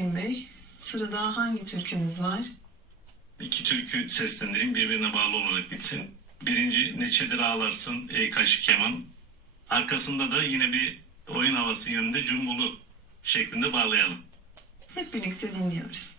Selim Bey. Sırada hangi türkümüz var? İki türkü seslendireyim birbirine bağlı olarak bitsin. Birinci Neçedir Ağlarsın Ey Kaşı Keman. Arkasında da yine bir oyun havası yönünde cumbulu şeklinde bağlayalım. Hep birlikte dinliyoruz.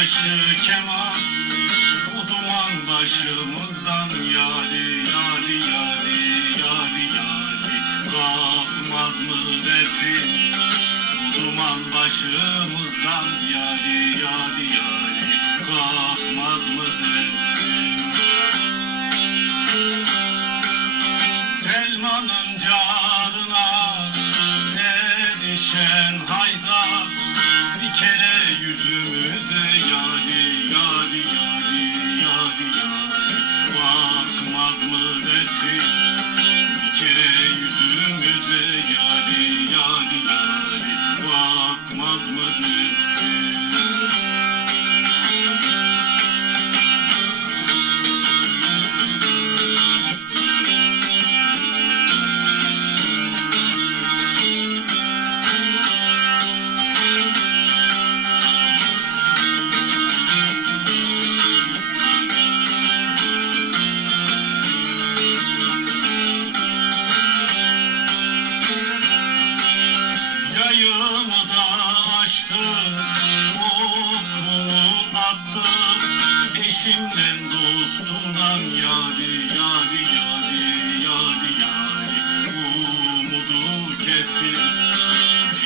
Ey kaşı keman Bu duman başımızdan yari yari yari yari yari. Kalkmaz mı dersin? Bu duman başımızdan yari yari yari. Kalkmaz mı dersin? Selman'ın carına erişen haydar Bir kere mı dersin Bir kere yüzümüze yari yari yari Bakmaz mı dersin Eşimden dostumdan yari yari yari yari yari umudu kestim.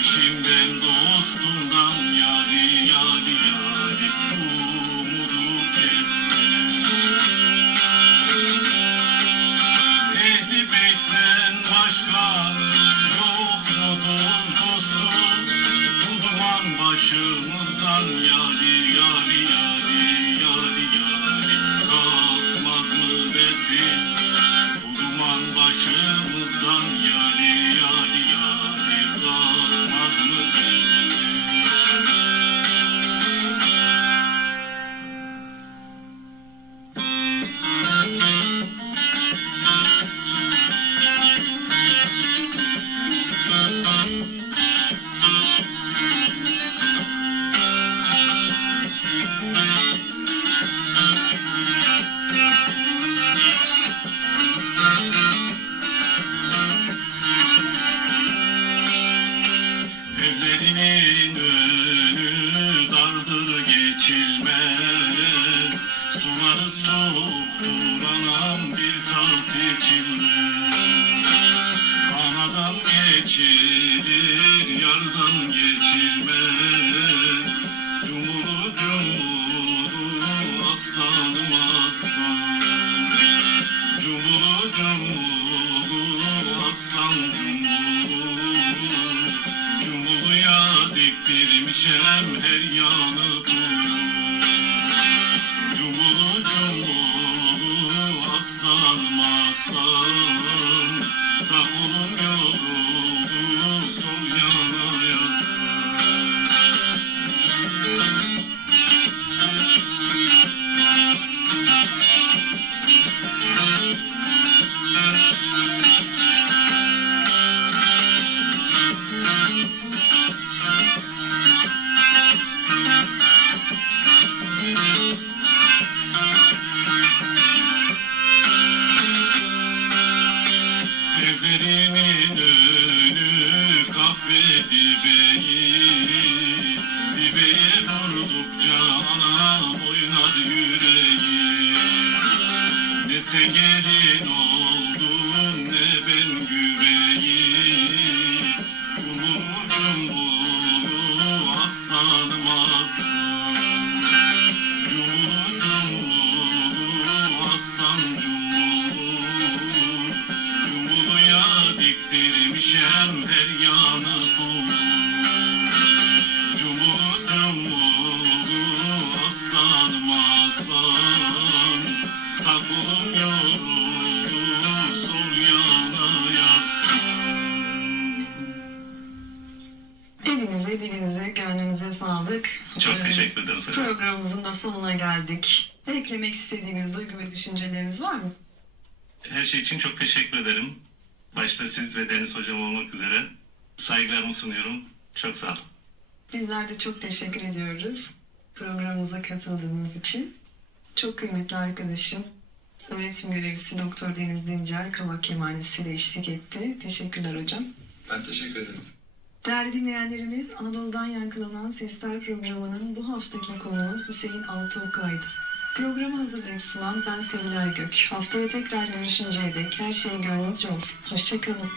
Eşimden dostumdan yari yari yari umudu kestim. Ehli beytten başka yok mudur dostum? Duman başımızdan yari Bu duman başımızdan yari bir tas içilmez Anadan geçilir yardan geçilmez. Cumhuru cumhuru aslanım aslan. Cumhuru cumhuru aslan cumhuru Cumhuluya diktirmişem her yanı kuru. Cumhulu cumhulu maslan Sağ olun kahve dibeği Dibeye vurdukça anam oynar yüreği Ne sen gelin oldun Şem her yanı kum Cumhurcum oğlu aslanım aslan Sağ yoruldu sol yana yaz Elinize, dilinize, gönlünüze sağlık. Çok ee, teşekkür ederiz. Programımızın da sonuna geldik. Eklemek istediğiniz duygu ve düşünceleriniz var mı? Her şey için çok teşekkür ederim. Başta siz ve Deniz hocam olmak üzere saygılarımı sunuyorum. Çok sağ olun. Bizler de çok teşekkür ediyoruz programımıza katıldığınız için. Çok kıymetli arkadaşım, öğretim görevlisi Doktor Deniz Dincel Kavak Kemalisi ile eşlik etti. Teşekkürler hocam. Ben teşekkür ederim. Değerli dinleyenlerimiz, Anadolu'dan yankılanan Sesler programının bu haftaki konuğu Hüseyin Altıokay'dı. Programı hazırlayıp sunan ben Sevilay Gök. Haftaya tekrar görüşünceye dek her şey gönlünüzce olsun. Hoşçakalın.